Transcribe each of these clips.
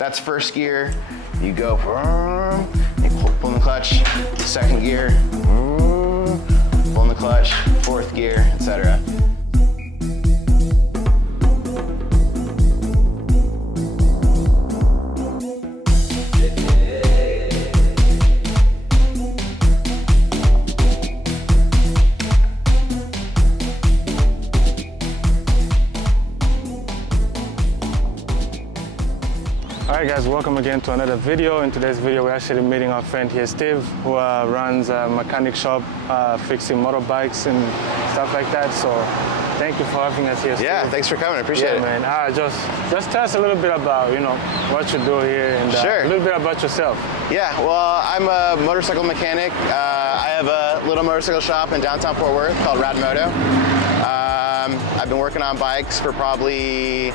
That's first gear. You go, you pull in the clutch. Second gear, pull in the clutch. Fourth gear, etc. Alright guys, welcome again to another video. In today's video, we're actually meeting our friend here, Steve, who runs a mechanic shop fixing motorbikes and stuff like that. So thank you for having us here, Steve. Yeah, thanks for coming. I appreciate it. Man. Just tell us a little bit about, what you do here and Sure. a little bit about yourself. Yeah, well, I'm a motorcycle mechanic. I have a little motorcycle shop in downtown Fort Worth called Rad Moto. I've been working on bikes for probably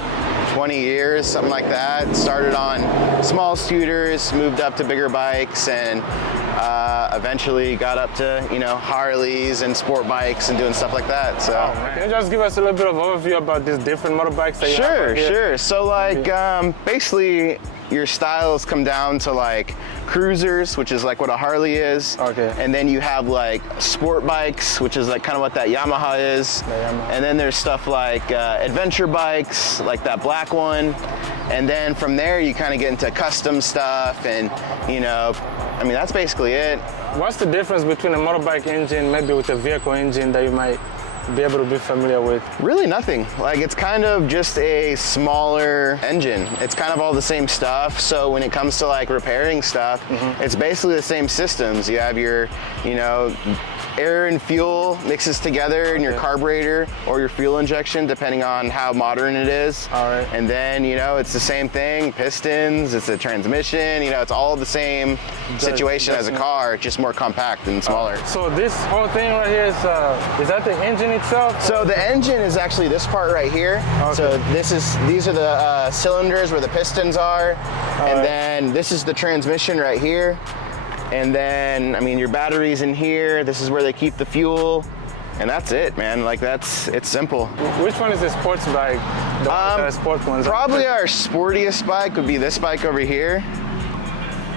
20 years, something like that. Started on small scooters, moved up to bigger bikes, and eventually got up to, Harleys and sport bikes and doing stuff like that. So, Can you just give us a little bit of overview about these different motorbikes that you have here? Sure. So basically your styles come down to like cruisers, which is like what a Harley is. Okay. And then you have like sport bikes, which is like kind of what that Yamaha is. And then there's stuff like adventure bikes, like that black one. And then from there you kind of get into custom stuff and, that's basically it. What's the difference between a motorbike engine, maybe with a vehicle engine that you might be able to be familiar with? Really nothing. Like, it's kind of just a smaller engine. It's kind of all the same stuff. So when it comes to like repairing stuff, it's basically the same systems. You have your, air and fuel mixes together in your carburetor or your fuel injection, depending on how modern it is. All right. And then, it's the same thing, pistons, it's a transmission, it's all the same situation as a car, just more compact and smaller. So this whole thing right here is that the engine itself? So the engine is actually this part right here. Okay. So these are the cylinders where the pistons are. And then this is the transmission right here. And then, your battery's in here. This is where they keep the fuel. And that's it, man. Like, it's simple. Which one is the sports bike? The sport ones? Probably our sportiest bike would be this bike over here.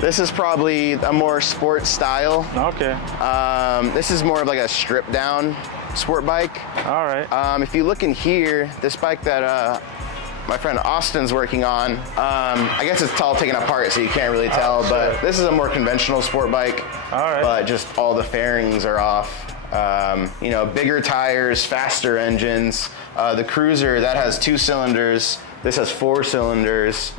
This is probably a more sport style. Okay. This is more of like a stripped down sport bike. All right. If you look in here, this bike that my friend Austin's working on, I guess it's all taken apart, so you can't really tell, but this is a more conventional sport bike. All right. But just all the fairings are off. Bigger tires, faster engines. The Cruiser, that has 2 cylinders. This has 4 cylinders.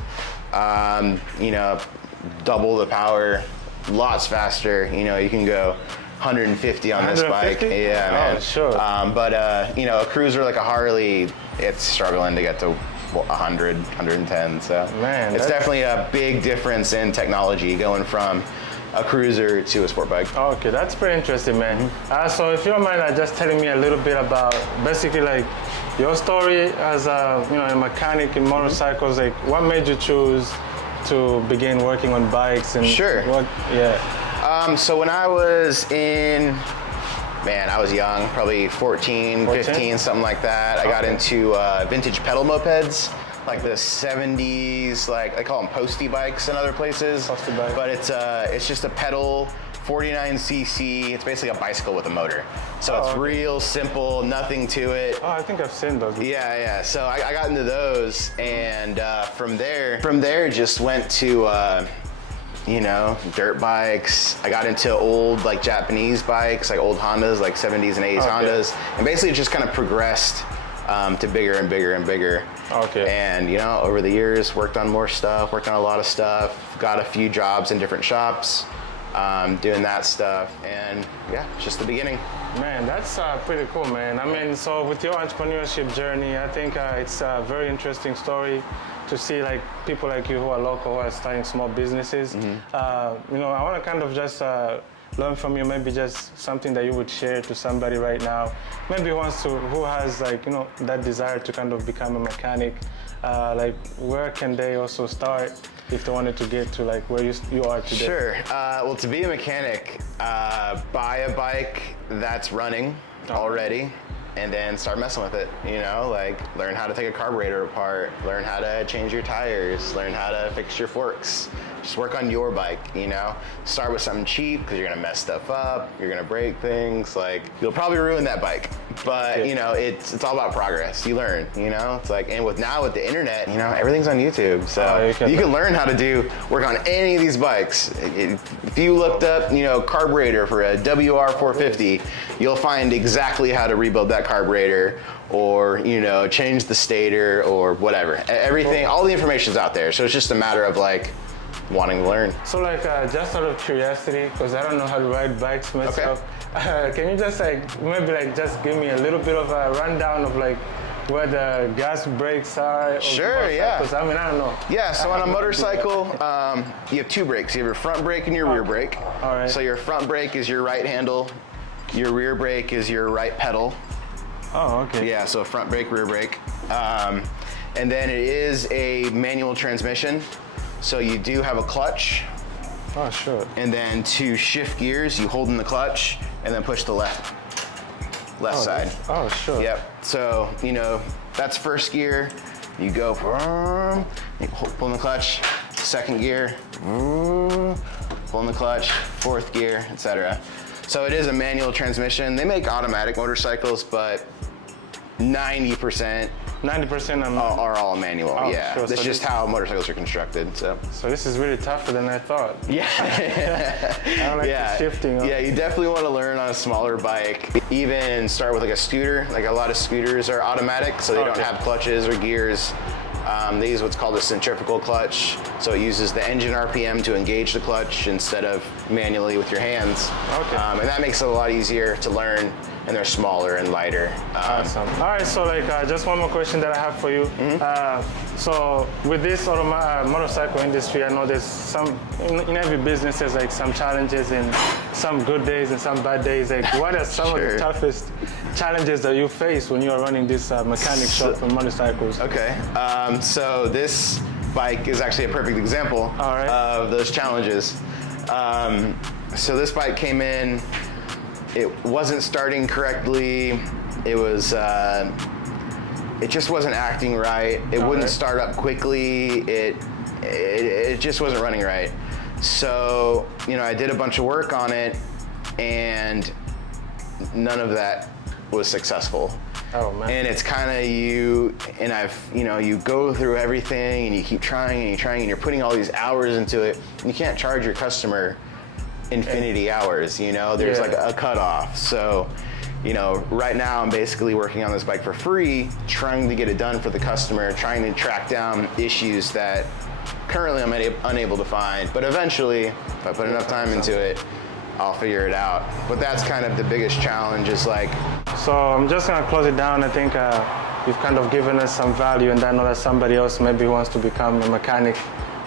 Double the power, lots faster. You can go 150 on this 150? bike. Yeah, man. Oh, sure. A Cruiser like a Harley, it's struggling to get to 100, 110. So man, it's definitely a big difference in technology going from a Cruiser to a sport bike. Okay, that's pretty interesting, man. So if you don't mind just telling me a little bit about basically like your story as a mechanic in motorcycles, like what made you choose to begin working on bikes and Sure. So when I was I was young, probably 14, 15, something like that. I got into vintage pedal mopeds, like the 70s, like they call them postie bikes in other places. Postie bike. But it's just a pedal, 49cc. It's basically a bicycle with a motor. So it's real simple, nothing to it. Oh, I think I've seen those. Yeah. So I got into those, and from there just went to dirt bikes. I got into old like Japanese bikes, like old Hondas, like 70s and 80s Hondas, and basically it just kind of progressed to bigger and bigger and bigger. Okay. And over the years, worked on more stuff, worked on a lot of stuff, got a few jobs in different shops, doing that stuff, and yeah, it's just the beginning. Man, that's pretty cool, man. So with your entrepreneurship journey, I think it's a very interesting story to see like people like you who are local, who are starting small businesses. I want to kind of just learn from you, maybe just something that you would share to somebody right now, maybe who has like, that desire to kind of become a mechanic. Like where can they also start if they wanted to get to like where you are today? Sure. Well, to be a mechanic, buy a bike that's running already. and then start messing with it, you know, like learn how to take a carburetor apart, learn how to change your tires, learn how to fix your forks. Just work on your bike, you know? Start with something cheap because you're gonna mess stuff up, you're gonna break things, like you'll probably ruin that bike. But you know, it's all about progress. You learn, you know? It's like, and with the internet, you know, everything's on YouTube. So you can learn how to work on any of these bikes. If you looked up, you know, carburetor for a WR450, you'll find exactly how to rebuild that carburetor, or, you know, change the stator or whatever. Everything, all the information's out there. So it's just a matter of like, wanting to learn. So like, just out of curiosity, because I don't know how to ride bikes myself, can you just like, maybe like just give me a little bit of a rundown of like where the gas brakes are? Sure, yeah. Because I mean, I don't know. Yeah, so on a motorcycle, you have two brakes. You have your front brake and your rear brake. All right. So your front brake is your right handle, your rear brake is your right pedal. Oh, okay. Yeah, so front brake, rear brake. And then it is a manual transmission. So you do have a clutch. Oh, sure. And then to shift gears, you hold in the clutch and then push the left side. Oh, sure. Yep. So, you know, that's first gear. You go, you pull in the clutch, second gear, pull in the clutch, fourth gear, etc. So it is a manual transmission. They make automatic motorcycles, but 90% are all manual. Oh, yeah, sure. that's just how motorcycles are constructed. So this is really tougher than I thought. Yeah. I don't like the shifting. Yeah, you definitely want to learn on a smaller bike. Even start with like a scooter. Like a lot of scooters are automatic, so they don't have clutches or gears. They use what's called a centrifugal clutch. So it uses the engine RPM to engage the clutch instead of manually with your hands. Okay. And that makes it a lot easier to learn, and they're smaller and lighter. Awesome. All right, so like just one more question that I have for you. So with this motorcycle industry, I know there's some, in every business there's like some challenges and some good days and some bad days. Like what are some of the toughest challenges that you face when you are running this mechanic shop for motorcycles? Okay, so this bike is actually a perfect example of those challenges. So this bike came in, it wasn't starting correctly. It was, it just wasn't acting right. It wouldn't start up quickly. It just wasn't running right. So, you know, I did a bunch of work on it, and none of that was successful. Oh man. And it's kind of you go through everything and you keep trying and you're trying and you're putting all these hours into it. And you can't charge your customer infinity hours, you know, there's like a cutoff. So, you know, right now I'm basically working on this bike for free, trying to get it done for the customer, trying to track down issues that currently I'm unable to find. But eventually, if I put enough time into it, I'll figure it out. But that's kind of the biggest challenge, is like. So I'm just gonna close it down. I think you've kind of given us some value, and I know that somebody else maybe wants to become a mechanic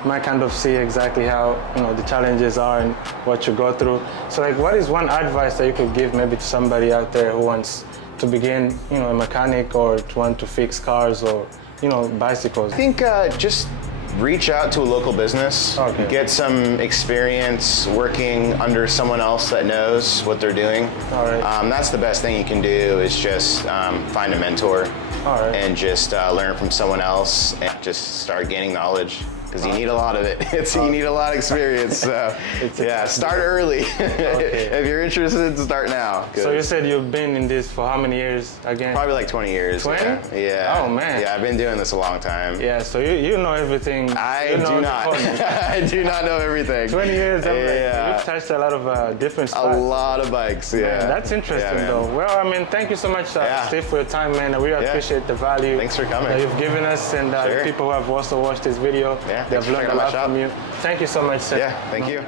might kind of see exactly how, you know, the challenges are and what you go through. So like, what is one advice that you could give maybe to somebody out there who wants to begin, you know, a mechanic, or to want to fix cars or, you know, bicycles? I think just reach out to a local business, get some experience working under someone else that knows what they're doing. All right. That's the best thing you can do, is just find a mentor and just learn from someone else and just start gaining knowledge. Because you need a lot of it. You need a lot of experience. So yeah, start early. If you're interested, start now. So you said you've been in this for how many years again? Probably like 20 years. 20? Yeah. Oh man. Yeah, I've been doing this a long time. Yeah, so you know everything. I do not. I do not know everything. 20 years. You've touched a lot of different spots. A lot of bikes. Yeah. Man, that's interesting though. Well, I mean, thank you so much, Steve, for your time, man. I really appreciate the value. Thanks for coming. That you've given us, and the people who have also watched this video. They've learned a lot from you. Thank you so much, sir. Yeah, thank you.